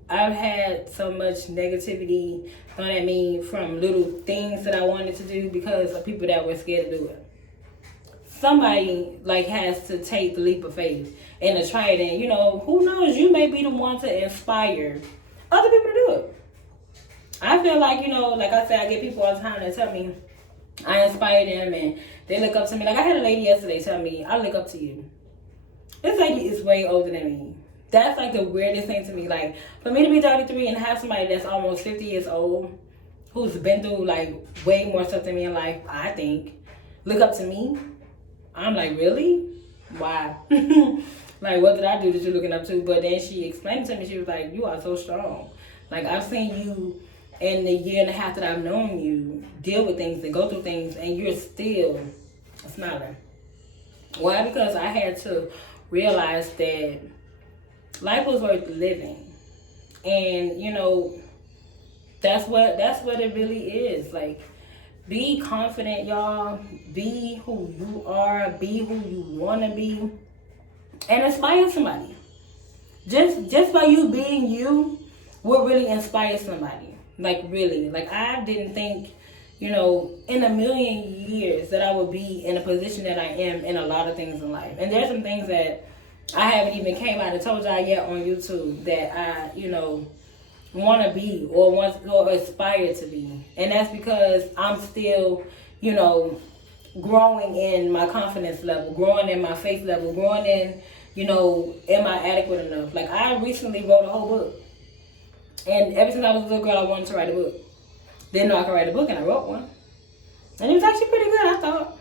I've had so much negativity thrown at me from little things that I wanted to do because of people that were scared to do it. Somebody, like, has to take the leap of faith and to try it. And, you know, who knows, you may be the one to inspire other people to do it. I feel like, you know, like I said, I get people all the time that tell me I inspire them and they look up to me. Like, I had a lady yesterday tell me, I look up to you. This lady is way older than me. That's, like, the weirdest thing to me. Like, for me to be 33 and have somebody that's almost 50 years old who's been through, like, way more stuff than me in life, I think, look up to me, I'm like, really? Why? Like, what did I do that you're looking up to? But then she explained to me, she was like, you are so strong. Like, I've seen you in the year and a half that I've known you deal with things and go through things, and you're still smiling. Why? Because I had to realize that life was worth living. And that's what it really is. Like, be confident, y'all. Be who you are. Be who you want to be, and inspire somebody. Just by you being you will really inspire somebody. Like, really. Like, I didn't think, in a million years that I would be in a position that I am in a lot of things in life. And there's some things that I haven't even came out and told y'all yet on YouTube that I, want to be or aspire to be. And that's because I'm still, growing in my confidence level, growing in my faith level, growing in, am I adequate enough? Like, I recently wrote a whole book. And ever since I was a little girl, I wanted to write a book. Didn't know I could write a book, and I wrote one. And it was actually pretty good, I thought,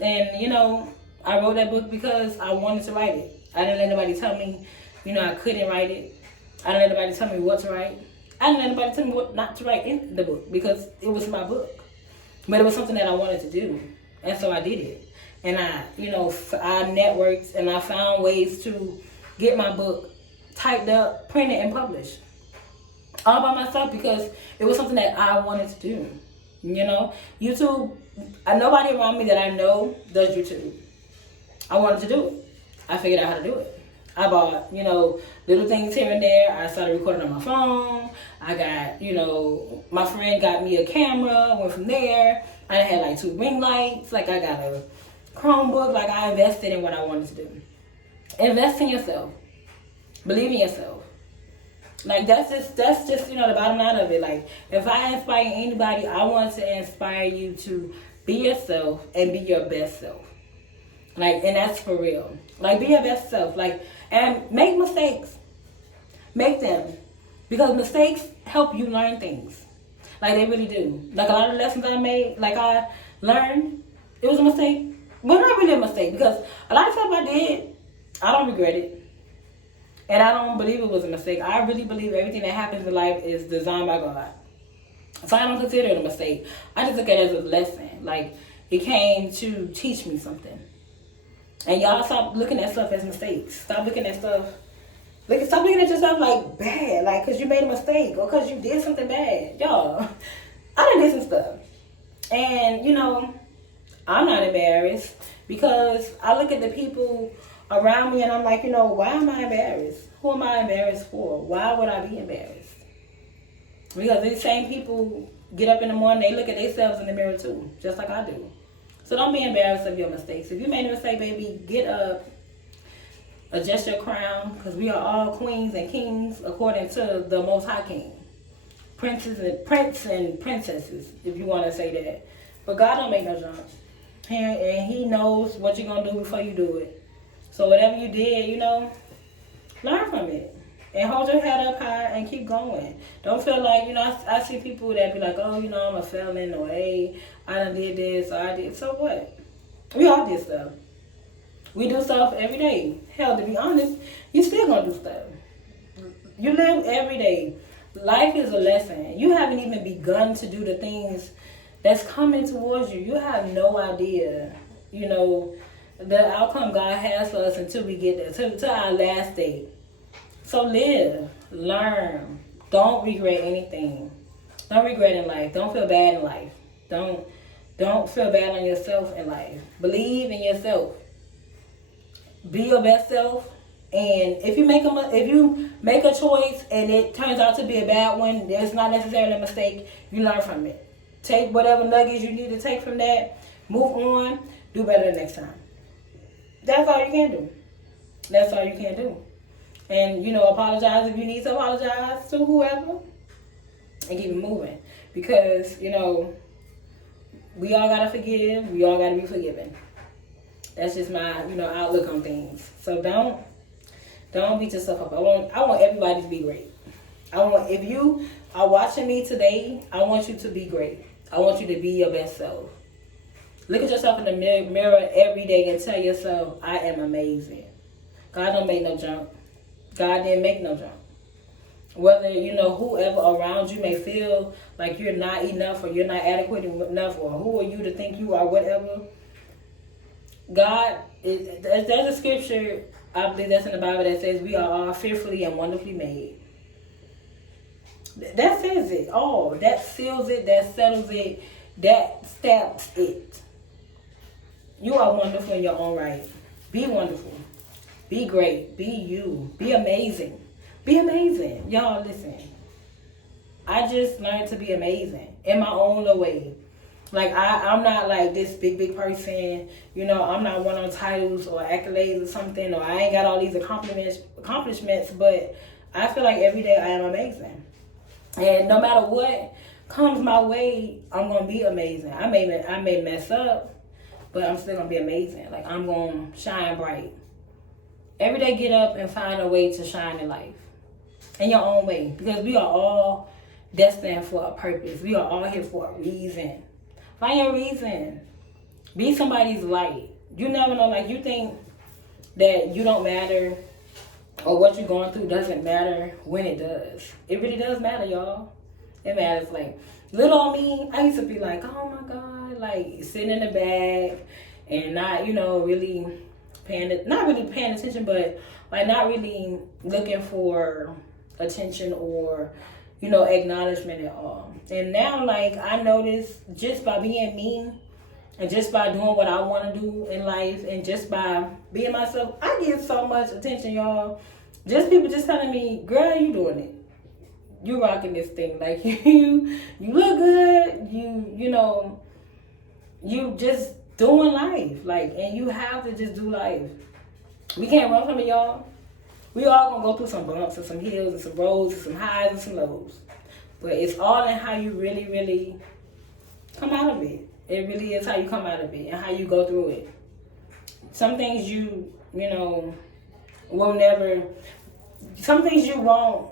And, I wrote that book because I wanted to write it. I didn't let nobody tell me, I couldn't write it. I didn't let nobody tell me what to write. I didn't let nobody tell me what not to write in the book because it was my book. But it was something that I wanted to do. And so I did it. And I networked and I found ways to get my book typed up, printed, and published. All by myself because it was something that I wanted to do. YouTube, nobody around me that I know does YouTube. I wanted to do it. I figured out how to do it. I bought, little things here and there. I started recording on my phone. I got, my friend got me a camera. Went from there. I had like 2 ring lights. Like, I got a Chromebook. Like, I invested in what I wanted to do. Invest in yourself. Believe in yourself. Like, that's just the bottom line of it. Like, if I inspire anybody, I want to inspire you to be yourself and be your best self. Like, and that's for real. Like, be your best self. Like, and make mistakes. Make them. Because mistakes help you learn things. Like, they really do. Like, a lot of lessons I made, like, I learned, it was a mistake. Well, not really a mistake. Because a lot of stuff I did, I don't regret it. And I don't believe it was a mistake. I really believe everything that happens in life is designed by God. So I don't consider it a mistake. I just look at it as a lesson. Like, it came to teach me something. And y'all stop looking at stuff as mistakes. Stop looking at stuff. Stop looking at yourself like bad. Like, because you made a mistake or because you did something bad. Y'all, I done did some stuff. And, I'm not embarrassed because I look at the people around me and I'm like, why am I embarrassed? Who am I embarrassed for? Why would I be embarrassed? Because these same people get up in the morning, they look at themselves in the mirror too, just like I do. So don't be embarrassed of your mistakes. If you made a mistake, baby, get up, adjust your crown, because we are all queens and kings according to the Most High King. Prince and princesses, if you want to say that. But God don't make no jump. And He knows what you're going to do before you do it. So whatever you did, learn from it. And hold your head up high and keep going. Don't feel like, I see people that be like, oh, I'm a felon, or hey, I done did this, or I did. So what? We all did stuff. We do stuff every day. Hell, to be honest, you still gonna do stuff. You live every day. Life is a lesson. You haven't even begun to do the things that's coming towards you. You have no idea, the outcome God has for us until we get there, to our last state. So live, learn, don't regret anything. Don't regret in life. Don't feel bad in life. Don't feel bad on yourself in life. Believe in yourself. Be your best self. And if you make a choice and it turns out to be a bad one, it's not necessarily a mistake. You learn from it. Take whatever nuggets you need to take from that. Move on. Do better the next time. That's all you can do. That's all you can do. And, apologize if you need to apologize to whoever. And keep it moving. Because, we all got to forgive. We all got to be forgiven. That's just my, outlook on things. So don't beat yourself up. I want everybody to be great. If you are watching me today, I want you to be great. I want you to be your best self. Look at yourself in the mirror every day and tell yourself, I am amazing. God don't make no junk. God didn't make no junk. Whether, whoever around you may feel like you're not enough or you're not adequate enough or who are you to think you are, whatever. God, there's a scripture, I believe that's in the Bible, that says we are all fearfully and wonderfully made. That says it all. That seals it. That settles it. That stamps it. You are wonderful in your own right. Be wonderful. Be great. Be you. Be amazing. Be amazing. Y'all, listen. I just learned to be amazing in my own little way. Like, I'm not like this big person. You know, I'm not one on titles or accolades or something. Or I ain't got all these accomplishments. But I feel like every day I am amazing. And no matter what comes my way, I'm going to be amazing. I may mess up, but I'm still going to be amazing. Like, I'm going to shine bright. Every day, get up and find a way to shine in life. In your own way. Because we are all destined for a purpose. We are all here for a reason. Find your reason. Be somebody's light. You never know. Like, you think that you don't matter or what you're going through doesn't matter when it does. It really does matter, y'all. It matters. Like, little on me, I used to be like, oh my God, like sitting in the bag and not, really not really paying attention, but like not really looking for attention or, acknowledgement at all. And now, like, I notice just by being me and just by doing what I want to do in life and just by being myself, I get so much attention, y'all. Just people just telling me, girl, you doing it. You rocking this thing. Like, you look good. You just doing life. Like, and you have to just do life. We can't run from it, y'all. We all gonna go through some bumps and some hills and some roads and some highs and some lows. But it's all in how you really, really come out of it. It really is how you come out of it and how you go through it. Some things some things you won't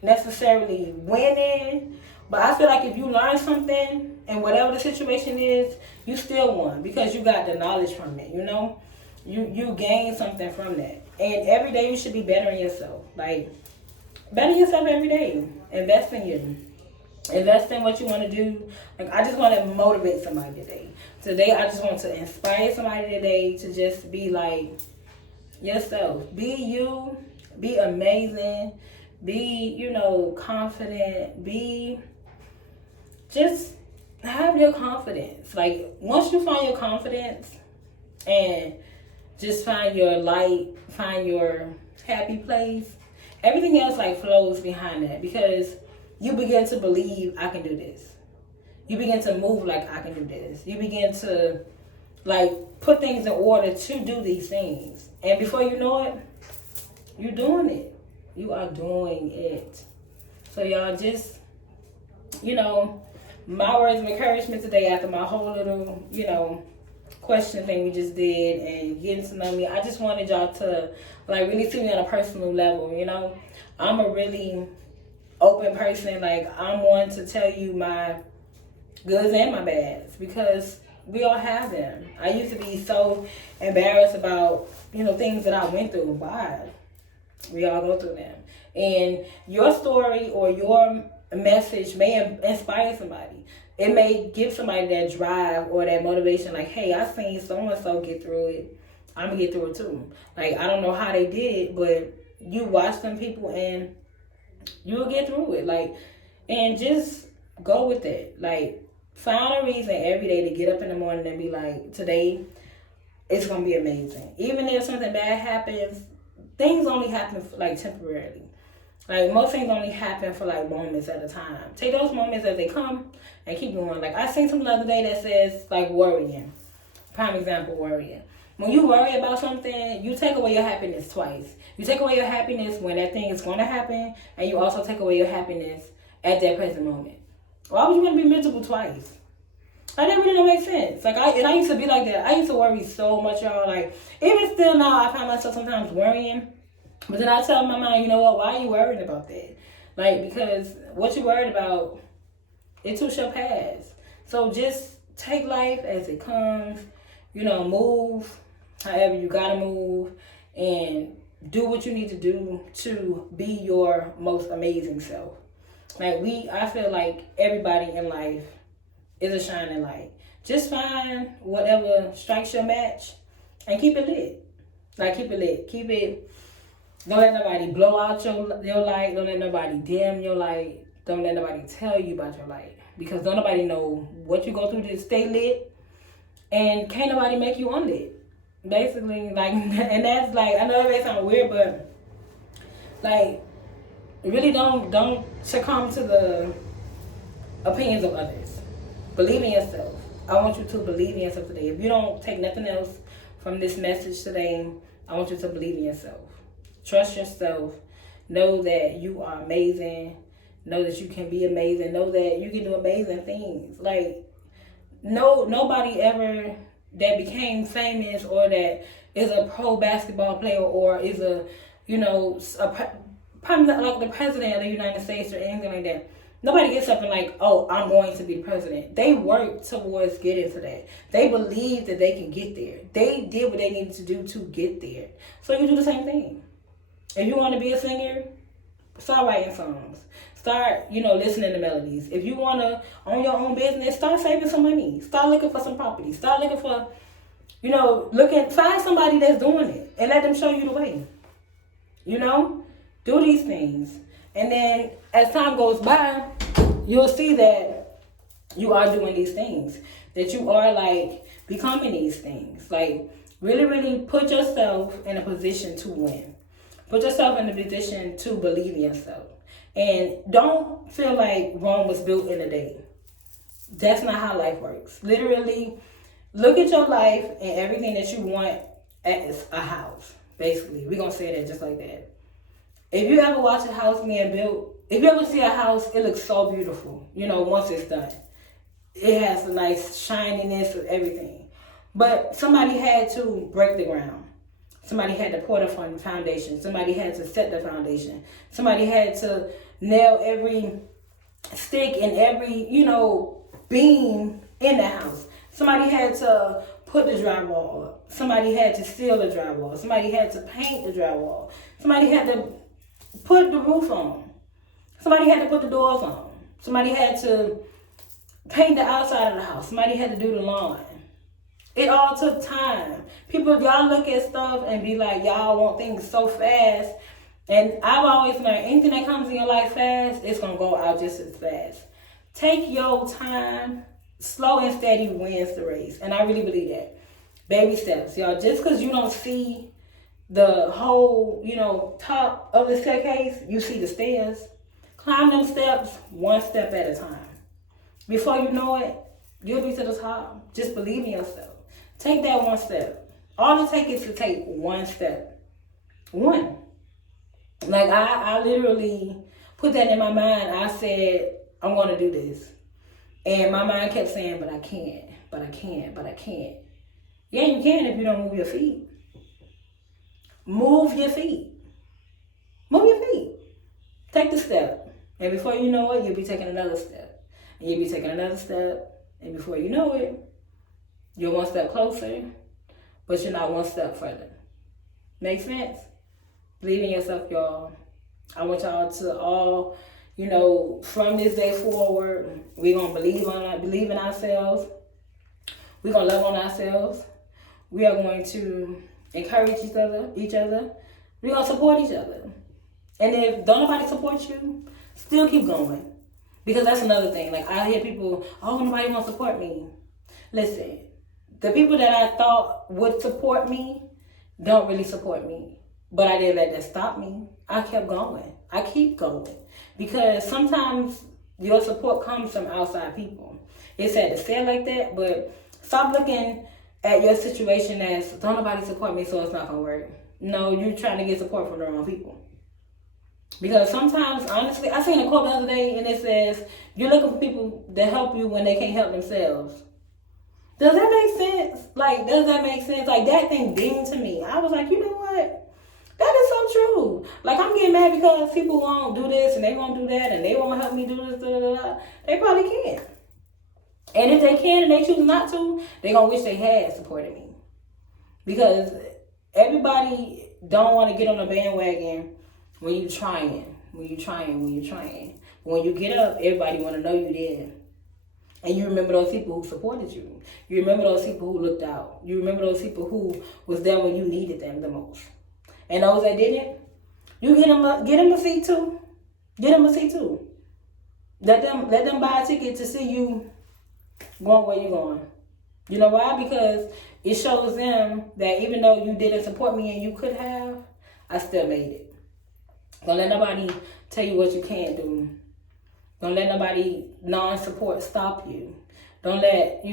necessarily win in, but I feel like if you learn something and whatever the situation is, you still won because you got the knowledge from it, You gain something from that. And every day you should be bettering yourself. Like, better yourself every day. Invest in you. Invest in what you want to do. Like, I just want to motivate somebody today. Today, I just want to inspire somebody today to just be like yourself. Be you. Be amazing. Be, confident. Just have your confidence. Like, once you find your confidence and just find your light, find your happy place, everything else, like, flows behind that because you begin to believe I can do this. You begin to move like I can do this. You begin to, like, put things in order to do these things. And before you know it, you're doing it. You are doing it. So y'all just, my words of encouragement today after my whole little, question thing we just did and getting to know me, I just wanted y'all to, like, really see me on a personal level, I'm a really open person. Like, I'm one to tell you my goods and my bads because we all have them. I used to be so embarrassed about, things that I went through. Why? We all go through them. And your story or your message may inspire somebody. It may give somebody that drive or that motivation, like, hey, I seen so-and-so get through it. I'm going to get through it too. Like, I don't know how they did it, but you watch them people and you'll get through it. Like, and just go with it. Like, find a reason every day to get up in the morning and be like, today, it's going to be amazing. Even if something bad happens, things only happen, like, temporarily. Like, most things only happen for, like, moments at a time. Take those moments as they come and keep going. Like, I seen something the other day that says, like, worrying. Prime example, worrying. When you worry about something, you take away your happiness twice. You take away your happiness when that thing is going to happen, and you also take away your happiness at that present moment. Why would you want to be miserable twice? Like, that really don't make sense. Like, I used to be like that. I used to worry so much, y'all. Like, even still now, I find myself sometimes worrying. But then I tell my mind, you know what, why are you worried about that? Like, because what you're worried about, it too shall pass. So just take life as it comes, move however you gotta move, and do what you need to do to be your most amazing self. Like, I feel like everybody in life is a shining light. just find whatever strikes your match and keep it lit. Like, keep it lit. Keep it. Don't let nobody blow out your light. Don't let nobody dim your light. Don't let nobody tell you about your light. Because don't nobody know what you go through to stay lit. And can't nobody make you unlit. Basically, like, and that's like, I know it may sound weird, but like, really don't succumb to the opinions of others. Believe in yourself. I want you to believe in yourself today. If you don't take nothing else from this message today, I want you to believe in yourself. Trust yourself. Know that you are amazing. Know that you can be amazing. Know that you can do amazing things. Like, nobody ever that became famous or that is a pro basketball player or is a, like the president of the United States or anything like that. Nobody gets something like, oh, I'm going to be president. They worked towards getting to that. They believed that they can get there. They did what they needed to do to get there. So you do the same thing. If you want to be a singer, start writing songs. Start, listening to melodies. If you want to own your own business, start saving some money. Start looking for some property. Start looking for, find somebody that's doing it and let them show you the way. Do these things. And then as time goes by, you'll see that you are doing these things. That you are like becoming these things. Like really, really put yourself in a position to win. Put yourself in a position to believe in yourself. And don't feel like Rome was built in a day. That's not how life works. Literally, look at your life and everything that you want as a house. Basically, we're going to say that just like that. If you ever watch a house being built, if you ever see a house, it looks so beautiful, once it's done. It has a nice shininess of everything. But somebody had to break the ground. Somebody had to pour the foundation. Somebody had to set the foundation. Somebody had to nail every stick and every, beam in the house. Somebody had to put the drywall up. Somebody had to seal the drywall. Somebody had to paint the drywall. Somebody had to put the roof on. Somebody had to put the doors on. Somebody had to paint the outside of the house. Somebody had to do the lawn. It all took time. People, y'all look at stuff and be like, y'all want things so fast. And I've always learned, anything that comes in your life fast, it's going to go out just as fast. Take your time. Slow and steady wins the race. And I really believe that. Baby steps. Y'all, just because you don't see the whole, top of the staircase, you see the stairs. Climb them steps one step at a time. Before you know it, you'll be to the top. Just believe in yourself. Take that one step. All it takes is to take one step. One. Like, I literally put that in my mind. I said, I'm going to do this. And my mind kept saying, but I can't, but I can't, but I can't. Yeah, you can if you don't move your feet. Move your feet. Move your feet. Take the step. And before you know it, you'll be taking another step. And you'll be taking another step. And before you know it, you're one step closer, but you're not one step further. Make sense? Believe in yourself, y'all. I want y'all to all, from this day forward, we're going to believe in ourselves. We're going to love on ourselves. We are going to encourage each other. We're going to support each other. And if don't nobody support you, still keep going. Because that's another thing. Like, I hear people, oh, nobody wants to support me. Listen, the people that I thought would support me don't really support me. But I didn't let that stop me. I kept going. I keep going. Because sometimes your support comes from outside people. It's sad to say it like that, but stop looking at your situation as, don't nobody support me, so it's not going to work. No, you're trying to get support from the wrong people. Because sometimes, honestly, I seen a quote the other day, and it says, you're looking for people to help you when they can't help themselves. Does that make sense? Like, does that make sense? Like, that thing dinged to me. I was like, you know what? That is so true. Like, I'm getting mad because people won't do this, and they won't do that, and they won't help me do this, They probably can. And if they can and they choose not to, they're going to wish they had supported me. Because everybody don't want to get on the bandwagon when you're trying. But when you get up, everybody want to know you did. And you remember those people who supported you. You remember those people who looked out. You remember those people who was there when you needed them the most. And those that didn't, you get them a seat too. Get them a seat too. Let them buy a ticket to see you going where you're going. You know why? Because it shows them that even though you didn't support me and you could have, I still made it. Don't let nobody tell you what you can't do. Don't let nobody non-support stop you. Don't let,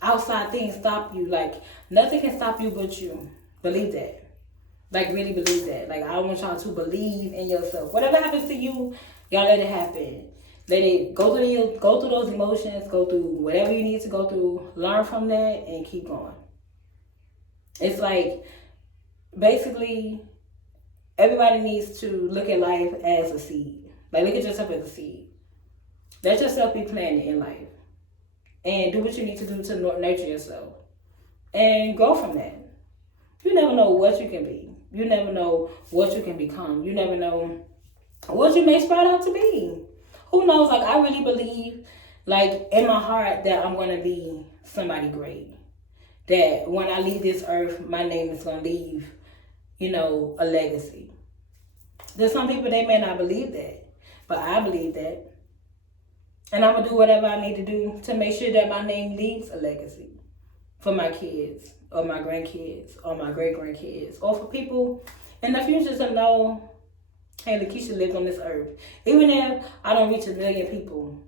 outside things stop you. Like, nothing can stop you but you. Believe that. Like, really believe that. Like, I want y'all to believe in yourself. Whatever happens to you, y'all let it happen. Let it go through those emotions, go through whatever you need to go through, learn from that, and keep going. It's like, basically, everybody needs to look at life as a seed. Like, look at yourself as a seed. Let yourself be planted in life. And do what you need to do to nurture yourself. And grow from that. You never know what you can be. You never know what you can become. You never know what you may sprout out to be. Who knows? Like, I really believe, like, in my heart that I'm going to be somebody great. That when I leave this earth, my name is going to leave, a legacy. There's some people, they may not believe that. But I believe that. And I'm going to do whatever I need to do to make sure that my name leaves a legacy for my kids or my grandkids or my great-grandkids or for people in the future to know, hey, Lakeisha lived on this earth. Even if I don't reach 1 million people,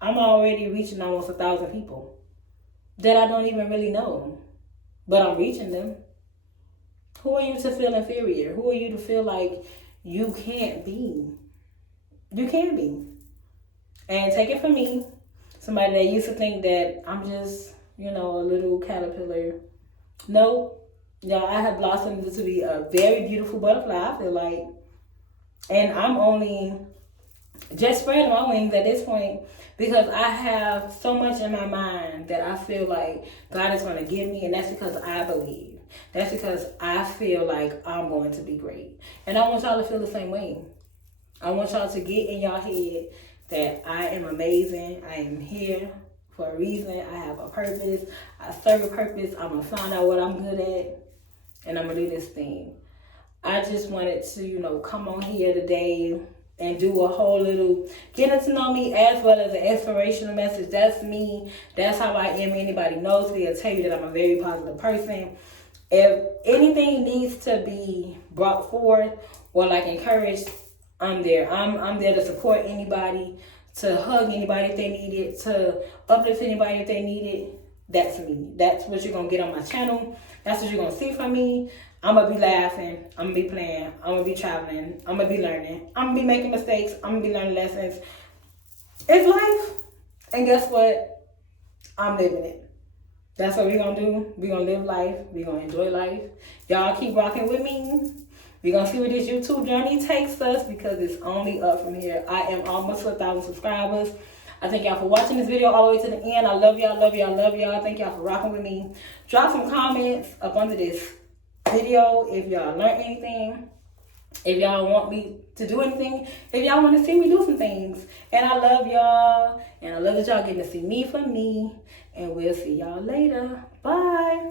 I'm already reaching almost 1,000 people that I don't even really know. But I'm reaching them. Who are you to feel inferior? Who are you to feel like you can't be? You can be. And take it from me, somebody that used to think that I'm just, a little caterpillar. No, I have blossomed to be a very beautiful butterfly, I feel like. And I'm only just spreading my wings at this point because I have so much in my mind that I feel like God is going to give me, and that's because I believe. That's because I feel like I'm going to be great. And I want y'all to feel the same way. I want y'all to get in your head that I am amazing. I am here for a reason. I have a purpose. I serve a purpose. I'm going to find out what I'm good at. And I'm going to do this thing. I just wanted to, come on here today and do a whole little getting to know me as well as an inspirational message. That's me. That's how I am. Anybody knows me. I'll tell you that I'm a very positive person. If anything needs to be brought forth or encouraged, I'm there. I'm there to support anybody, to hug anybody if they need it, to uplift anybody if they need it. That's me. That's what you're going to get on my channel. That's what you're going to see from me. I'm going to be laughing. I'm going to be playing. I'm going to be traveling. I'm going to be learning. I'm going to be making mistakes. I'm going to be learning lessons. It's life. And guess what? I'm living it. That's what we're going to do. We're going to live life. We're going to enjoy life. Y'all keep rocking with me. We're going to see where this YouTube journey takes us because it's only up from here. I am almost 1,000 subscribers. I thank y'all for watching this video all the way to the end. I love y'all, love y'all, love y'all. Thank y'all for rocking with me. Drop some comments up under this video if y'all learned anything. If y'all want me to do anything. If y'all want to see me do some things. And I love y'all. And I love that y'all getting to see me for me. And we'll see y'all later. Bye.